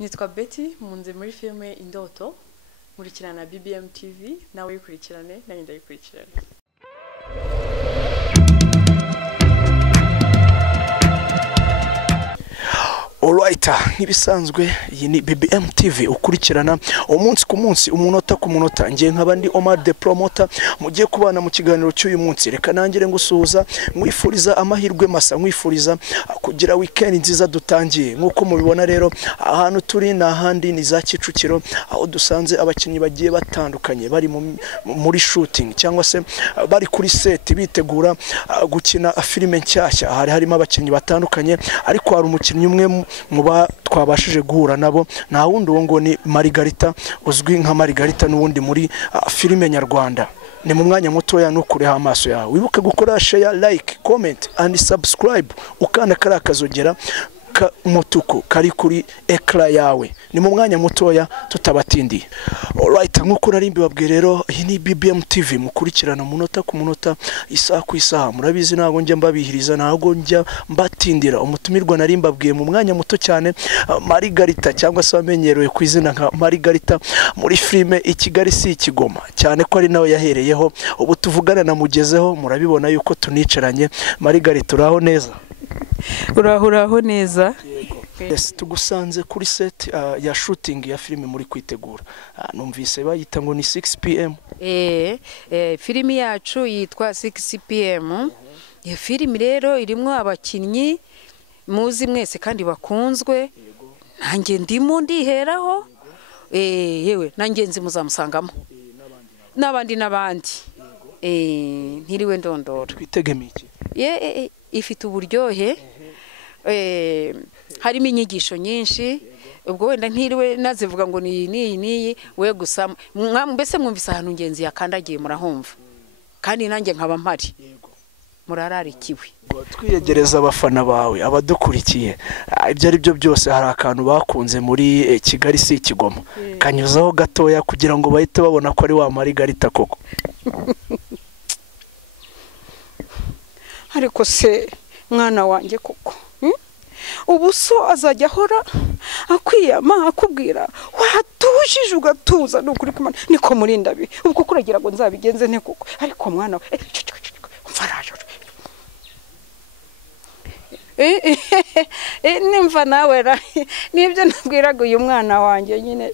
Nitwa Betty munze muri filme Indoto nkurikirana BBM TV nawe yikurikirane nanjye ndayikurikirana. Alright, nkibisanzwe iyi ni BBM TV ukurikirana umunsi ku munsi umunota ku munota. Ngiye nk'abandi Omar the promoter mugiye kubana mu kiganiro cy'uyu munsi. Reka nangire ngusuhuza mwifuriza amahirwe masa, mwifuriza kugira weekend nziza dutangiye. Nkuko mubibona rero ahantu turi na handi ni za Kicukiro, aho dusanze abakinnyi bagiye batandukanye bari muri shooting cyangwa se bari kuri set bitegura gukina filime nshyashya. Harimo abakinnyi batandukanye ariko hari umukinnyi umwe muba twabashije guhura nabo, nta wundi ngo ni Marigarita, uzwi nka Marigarita n'ubundi muri filime nyarwanda. Ni mu mwanya mutoya nukureho amaso yawe, wibuke gukora share, like, comment and subscribe, ukanda kara kazogera mutuku kari kuri ekra yawe. Ni mu mwanya mutoya tutabatindiye. Alright, nkuko narimbi babwiye rero iyi ni BBM TV mukurikirana munota ku munota, isaha ku isaha. Murabizi ntago njya mbabihiriza, ntago njya mbatindira. Umutumirwa narimbi babwiye mu mwanya muto cyane Marigarita, cyangwa se amenyerewe ku izina nka Marigarita muri filime Ikigali si Ikigoma, cyane ko ari nawe yahereyeho. Ubu tuvugana namugezeho, murabibona yuko tunicaranye. Marigarita, uraho neza? Uraho neza. Yes, tugusanze kuri set ya shooting ya filime muri kwitegura. Numvise bayita ngo ni 6 pm. Filime yacu yitwa 6 pm. Iyo filime rero irimo abakinnyi muzi mwese kandi bakunzwe. Nanjye ndimo ndiheraho. Yewe nanjye nzi muzamusangamo. N'abandi. Ntiriwe ndondora. Twitegeme iki? Ifite uburyohe, harimo inyigisho nyinshi. Ubwo wenda ntiriwe nazivuga ngo ni we gusa, mbese mwumvise ahantu ngenzi yakandagiye murahumva, kandi nanjye nkaba mpari murararikiwe. Twiyegereza abafana bawe abadukurikiye, ibyo ari byo byose hari akantu bakunze muri Kigali si Ikigoma, kanyuzaho gatoya kugira ngo bahite babona ko ari wa Marigarita koko. Ariko se mwana wanjye koko ubuso azajya ahora akwiyama akubwira watujije ugatuza n'ukuri kumana niko murinda bi ubwo kuragira ngo nzabigenze nte koko. Ariko mwana mfaraje nimva nawe ra nibyo nabwiraga uyu mwana wanjye nyine.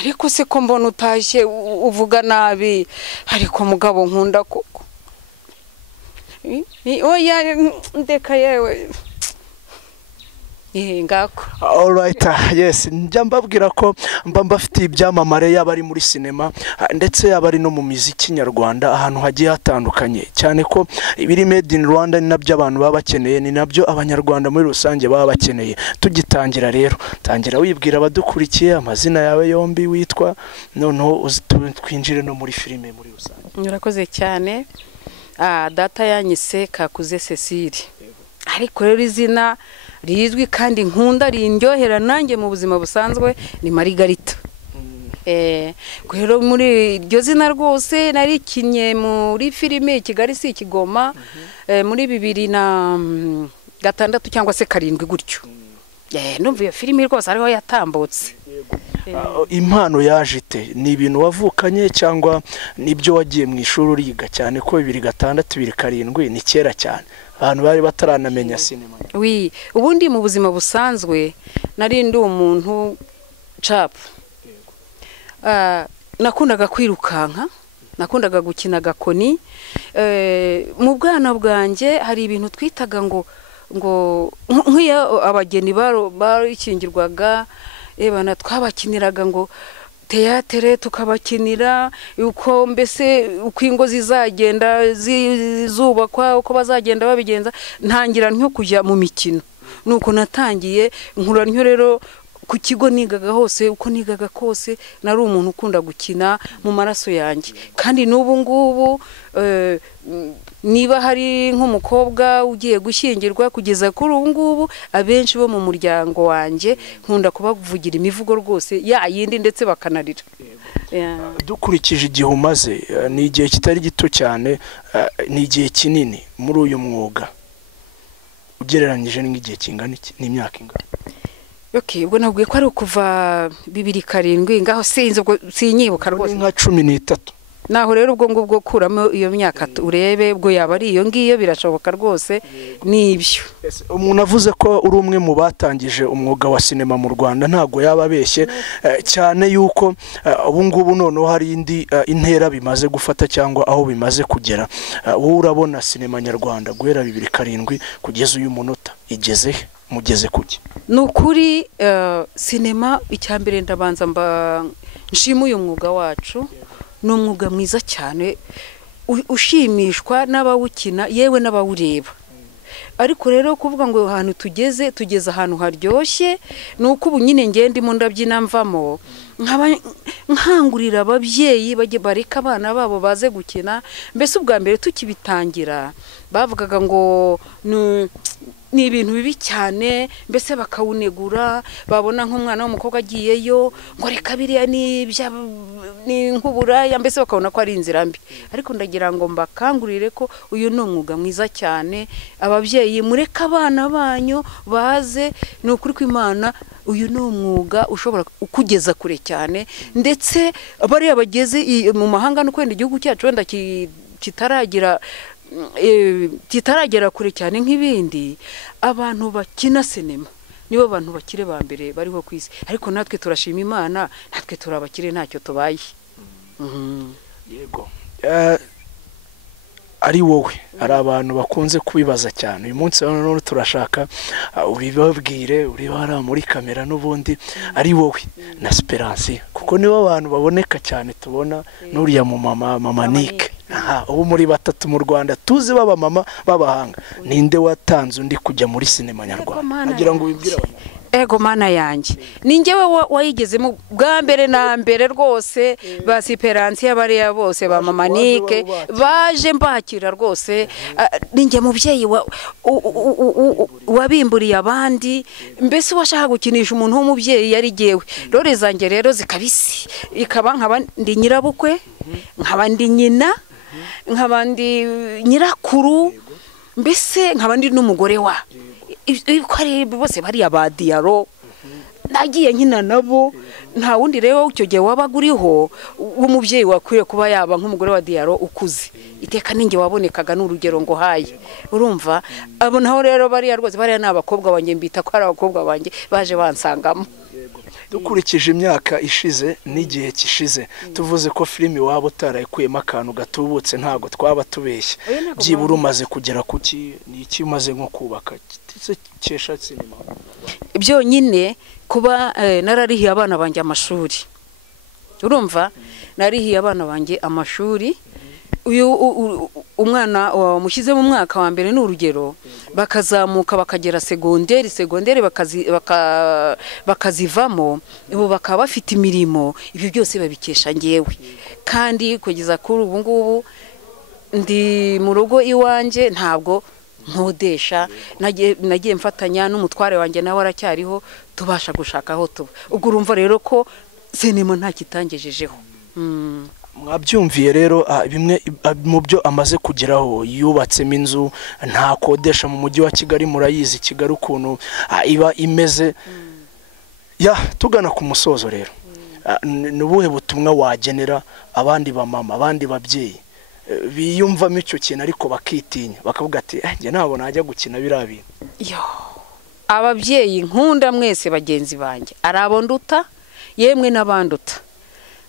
Ariko se ko mbona utashye uvuga nabi, ariko mugabo nkunda koko. Oya ndeka yewe ngako. Alright, yes, njya mbabwira ko mbafite ibyamamare yabari muri sinema ndetse yabari no mu muziki nyarwanda ahantu hagiye hatandukanye, cyane ko ibiri made in Rwanda ni nabyo abantu baba bakeneye, ni nabyo abanyarwanda muri rusange baba bakeneye. Tugitangira rero, tangira wibwira abadukurikiye amazina yawe yombi, witwa, noneho twinjire no muri filime muri rusange. Murakoze cyane. Data yanyise Kakuze Cecile, ariko rero izina rizwi kandi nkunda rindyohera nanjye mu buzima busanzwe ni Marigarita. Rero muri iryo zina rwose narikinye muri filime Ikigali si Ikigoma muri 2006 cyangwa se 7 gutyo. Numva iyo filime rwose ariho yatambutse. Impano yajite ni ibintu wavukanye cyangwa nibyo wagiye mu ishuri uriga, cyane ko 2006 2007 ni kera cyane abantu bari bataranamenya sinema? Ubundi mu buzima busanzwe nari ndi umuntu capu. Nakundaga kwirukanka, nakundaga gukina gakoni. Mu bwana bwanjye hari ibintu twitaga ngo nk'iyo abageni barikingirwaga, bana twabakiniraga ngo teatere, tukabakinira uko mbese uko ingo zizagenda zizubakwa, uko bazagenda babigenza. Ntangira ntyo kujya mu mikino, nuko natangiye nkura ntyo. Rero ku kigo nigaga hose, uko nigaga kose nari umuntu ukunda gukina mu maraso yanjye. Kandi n'ubu ngubu niba hari nk'umukobwa ugiye gushyingirwa kugeza kuri ubu ngubu, abenshi bo mu muryango wanjye nkunda kubavugira imivugo rwose ya yindi ndetse bakanarira. Dukurikije igihe umaze, ni igihe kitari gito cyane, ni igihe kinini muri uyu mwuga. Ugereranyije n'igihe kingana iki, n'imyaka ingana? Okay, ubwo nabwiye ko ari kuva 2007 ngaho sinzi ubwo sinyibuka rwose nka 13 naho rero ubwo ngubwo kuramo iyo myaka urebe ubwo yaba ari iyo ngiyo birashoboka rwose nibyo. Umuntu avuze ko uri umwe mu batangije umwuga wa sinema mu Rwanda ntago yaba abeshye cyane yuko ubu ngubu noneho hari indi intera bimaze gufata cyangwa aho bimaze kugera. Wowe urabona sinema nyarwanda guhera 2007 kugeza uyu munota igeze mugeze kuki? Nukuri sinema icyambere ndabanza nshima uyu mwuga wacu n'umwuga mwiza cyane ushimishwa n'abawukina yewe n'abawureba. Ariko rero kuvuga ngo ahantu tugeze ahantu haryoshye nuko ubu nyine ndimo ndabyina mvamo nkangurira ababyeyi bajye bareka abana babo baze gukina. Mbese ubwa mbere tukibitangira bavugaga ngo ni ibintu bibi cyane, mbese bakawunegura, babona nk'umwana w'umukobwa agiyeyo ngo reka biriya ni nk'uburaya, mbese bakabona ko ari inzira mbi. Ariko ndagira ngo mbakangurire ko uyu ni umwuga mwiza cyane. Ababyeyi mureka abana banyu baze, ni ukuri kw'Imana uyu ni umwuga ushobora kugeza kure cyane. Ndetse bariya bageze mu mahanga no kwenda igihugu cyacu wenda kitaragera kure cyane nk'ibindi, abantu bakina sinema nibo bantu bakire ba mbere bariho ku isi. Ariko natwe turashima Imana, natwe turabakire ntacyo tubaye. Yego ari wowe ari abantu bakunze kubibaza cyane. Uyu munsi none turashaka ubibabwire uri bara muri kamera n'ubundi ari wowe na Esperance, kuko nibo abantu baboneka cyane tubona n'uriya mu mama Nick. Ubu muri batatu mu Rwanda tuzi baba mama babahanga, ninde watanze undi kujya muri sinema nyarwanda? Nagira ngo ubibwire abantu. Ego mana yanjye ni njyewe wayigezemo bwa mbere na mbere rwose. Ba Esperance y'abariya bose ba mama Nick baje mbakira rwose. Ni njye mubyeyi wabimburiye abandi, mbese washaka gukinisha umuntu w'umubyeyi yari jewe. Rore zanjye rero zikabisi ikaba nk'abandi nyirabukwe, nk'abandi nyina, nk'abandi nyirakuru, mbese nk'abandi n'umugore wa ko ari bose bari abadiyaro. Nagiye nkina nabo, nta wundi rero icyo gihe wabaga uriho w'umubyeyi wakwiye kuba yaba nk'umugore wa diyaro ukuze. Iteka ninjye wabonekaga n'urugero ngo haye, urumva. Abo naho rero bariya rwose bariya n'abakobwa banjye, mbita ko ari abakobwa banjye baje bansangamo. Dukurikije imyaka ishize n'igihe kishize, tuvuze ko filimi waba utarayikuyemo akantu gatubutse ntago twaba tubeshye. Byibura umaze kugera kuki, ni iki umaze nko kubaka cyesha sinema? Byonyine kuba nararihiye abana banjye amashuri, urumva. Narihiye abana banjye amashuri. Uyu umwana mushyize mu mwaka wa mbere n'urugero, bakazamuka bakagera segonderi bakazivamo, ubu bakaba bafite imirimo. Ibi byose babikesha ngewe, kandi kugeza kuri ubu ngubu ndi mu rugo iwanjye, ntabwo nkodesha. Nagiye mfatanya n'umutware wanjye nawe aracyariho, tubasha gushaka aho tuba. Ubwo urumva rero ko sinema nta kitangejejeho. Mwabyumviye rero bimwe mu byo amaze kugeraho. Yubatsemo inzu, nta kodesha mu mujyi wa Kigali, murayizi Kigali ukuntu iba imeze. Tugana ku musozo rero, nubuhe butumwa wagenera abandi bamama, abandi babyeyi biyumvamo icyo kintu ariko bakitinya, bakavuga ati njye ntabwo najya gukina biriya bintu? Ababyeyi nkunda mwese bagenzi banjye, arabonduta yemwe n'abanduta,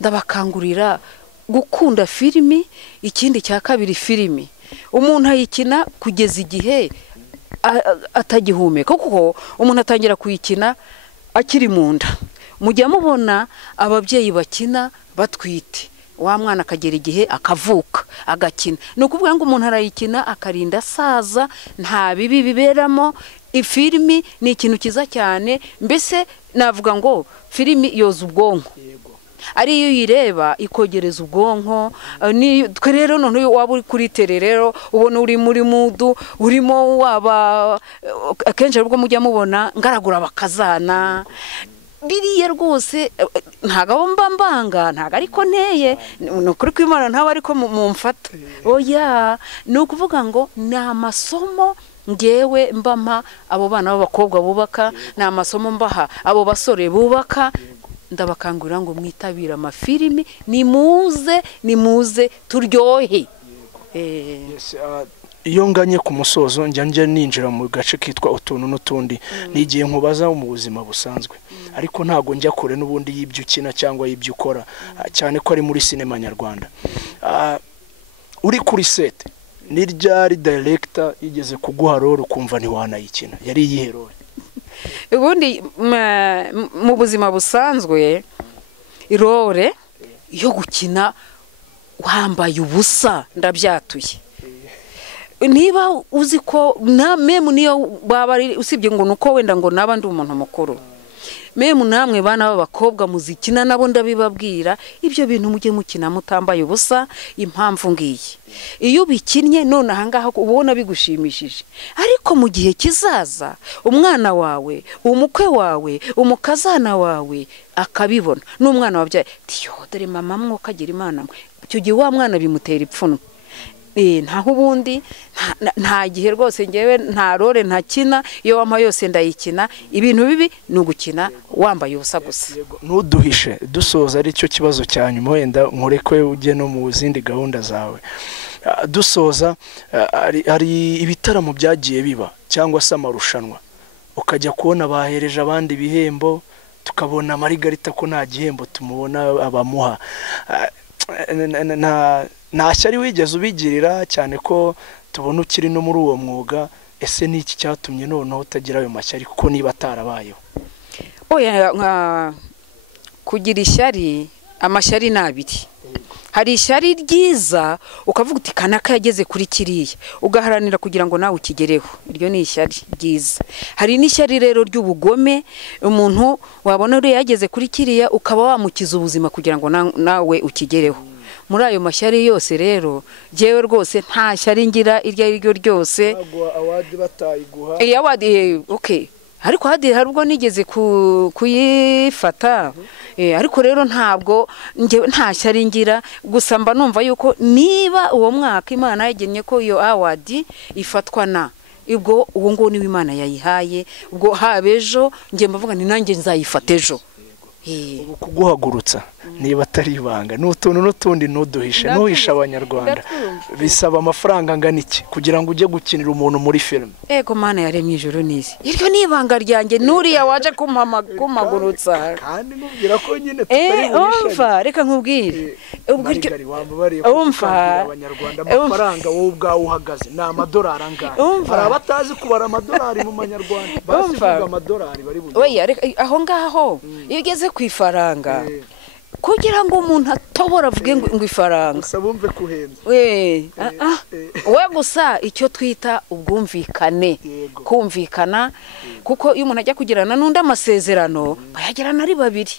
ndabakangurira gukunda filimi. Ikindi cya kabiri, filimi umuntu ayikina kugeza igihe atagihumeka, kuko umuntu atangira kuyikina akiri mu nda. Mujya mubona ababyeyi bakina batwite, wa mwana akagera igihe akavuka agakina. Ni ukuvuga ngo umuntu arayikina akarinda asaza, nta bibi biberamo. Ifilimi ni ikintu kiza cyane, mbese navuga ngo filimi yoza ubwonko. Ari iyo uyireba ikogereza ubwonko. Twe rero none waba uri kuri tele rero ubona uri muri mudu, urimo waba akenshi ubwo mujya mubona ngaragura bakazana. Biriya rwose ntago mbanga, ntago ariko nteye, nukuri kw'Imana ntaba ariko mumfata. Oya, ni ukuvuga ngo ni amasomo ngewe mbampa abo bana b'abakobwa bubaka ni amasomo mbaha abo basore bubaka ndabakangurira ngo mwitabire amafilimi nimuze turyohe. Iyo nganye ku musozo njya ninjira mu gace kitwa utuntu n'utundi nigiye nkubaza mu buzima busanzwe ariko ntago njya kure n'ubundi y'ibyo ukina cyangwa y'ibyo ukora cyane ko ari muri sinema nyarwanda. Uri kuri set ni ryari director yigeze kuguha role ukumva ntiwanayikina yari iyihe role? Ubundi mu buzima busanzwe role yo gukina wambaye ubusa ndabyatuye. Niba uzi ko na memu niyo baba usibye ngo nuko wenda ngo naba ndi umuntu mukuru, memu namwe bana b'abakobwa muzikina nabo ndabibabwira ibyo bintu mujye mukina mutambaye ubusa. Impamvu ngiye iyo bikinnye none ahangaha ubona bigushimishije, ariko mu gihe kizaza umwana wawe, umukwe wawe, umukazana wawe akabibona n'umwana wabyaye tiyo dore mama mwokagira imana mwe, icyo gihe wa mwana bimutera ipfunwe. Ntaho ubundi nta gihe rwose ngewe nta role ntakina, iyo wampa yose ndayikina. Ibintu bibi ni ugukina wambaye ubusa gusa. Ntuduhishe dusoza ari cyo kibazo cya nyuma wenda nkurekwe ujye no mu zindi gahunda zawe. Dusoza ari ibitaramo byagiye biba cyangwa se amarushanwa ukajya kubona bahereje abandi bihembo tukabona Marigarita ko nta gihembo tumubona abamuha. Nta shyari wigeze ubigirira cyane ko tubona ukiri no muri uwo mwuga? Ese ni iki cyatumye noneho utagira ayo mashyari kuko niba atarabayeho? Kugira ishyari, amashyari ni abiri. Hari ishyari ryiza ukavuga uti kanaka yageze kuri kiriya ugaharanira kugira ngo nawe ukigereho, iryo ni ishyari ryiza. Hari n'ishyari rero ry'ubugome, umuntu wabona uri yageze kuri kiriya ukaba wamukiza ubuzima kugira ngo nawe ukigereho. Muri ayo mashyari yose rero jewe rwose nta shyari ngira iryo ari ryo ryose. Awadi batayiguha okay, ariko hari ubwo nigeze kuyifata. Ariko rero ntabwo nta shyari ngira, gusa mba numva yuko niba uwo mwaka Imana yagennye ko iyo award ifatwa ubwo uwo ngo niwe Imana yayihaye, ubwo habejo ngiye mbavuga ni nanjye nzayifata ejo. Kuguhagurutsa niba atari ibanga n'utuntu n'utundi ntuhisha abanyarwanda bisaba amafaranga angana iki kugira ngo ujye gukinira umuntu muri film? Ego Mana yaremye ijuru n'isi, iryo ni ibanga ryanjye nuriya waje kumagurutsa kandi nubwira ko nyine tutari umva reka nkubwire umva abanyarwanda amafaranga wowe ubwawe uhagaze ni amadolari angahe? Hari abatazi kubara amadolari mu manyarwanda basivuga amadolari bari buze. Oya aho ngaho iyo ugeze ku ifaranga kugira ngo umuntu atobora avuge ngo ifaranga gusa bumve kuhenza. We gusa icyo twita ubwumvikane, kumvikana, kuko iyo umuntu ajya kugirana n'undi amasezerano bayagirana ari babiri.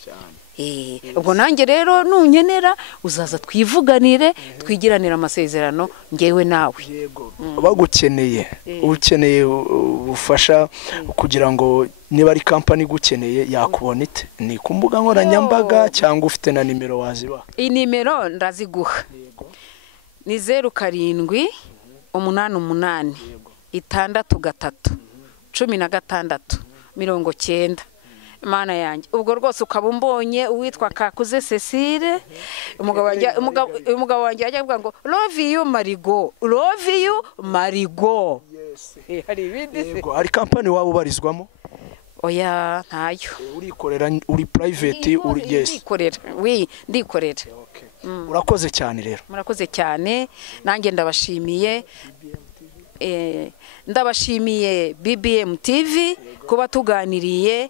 Ubwo nanjye rero nunyenera uzaza twivuganire twigiranira amasezerano ngewe nawe. Bagukeneye ukeneye ubufasha kugira ngo niba ari company gukeneye yakubona ite? Ni ku mbuga nkoranyambaga cyangwa ufite na nimero waziba? Inimero ndaziguha ni 07 88 63 16 90. Mana yanjye ubwo rwose ukaba umbonye uwitwa Kakuze Cecile, umugabo wanjye ajya avuga ngo love you Marigo, love you Marigo. Hari ibindi hari company waba ubarizwamo? Oya ntayo. Urikorera uri private uri yes? Ndikorera. Urakoze cyane rero. Murakoze cyane nanjye ndabashimiye. Ndabashimiye BBM TV kuba tuganiriye.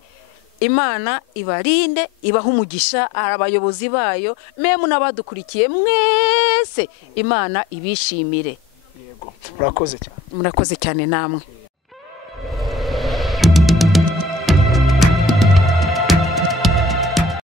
Imana ibarinde ibaha umugisha abayobozi bayo memu n'abadukurikiye mwese Imana ibishimire. Yego. Murakoze cyane. Murakoze cyane namwe.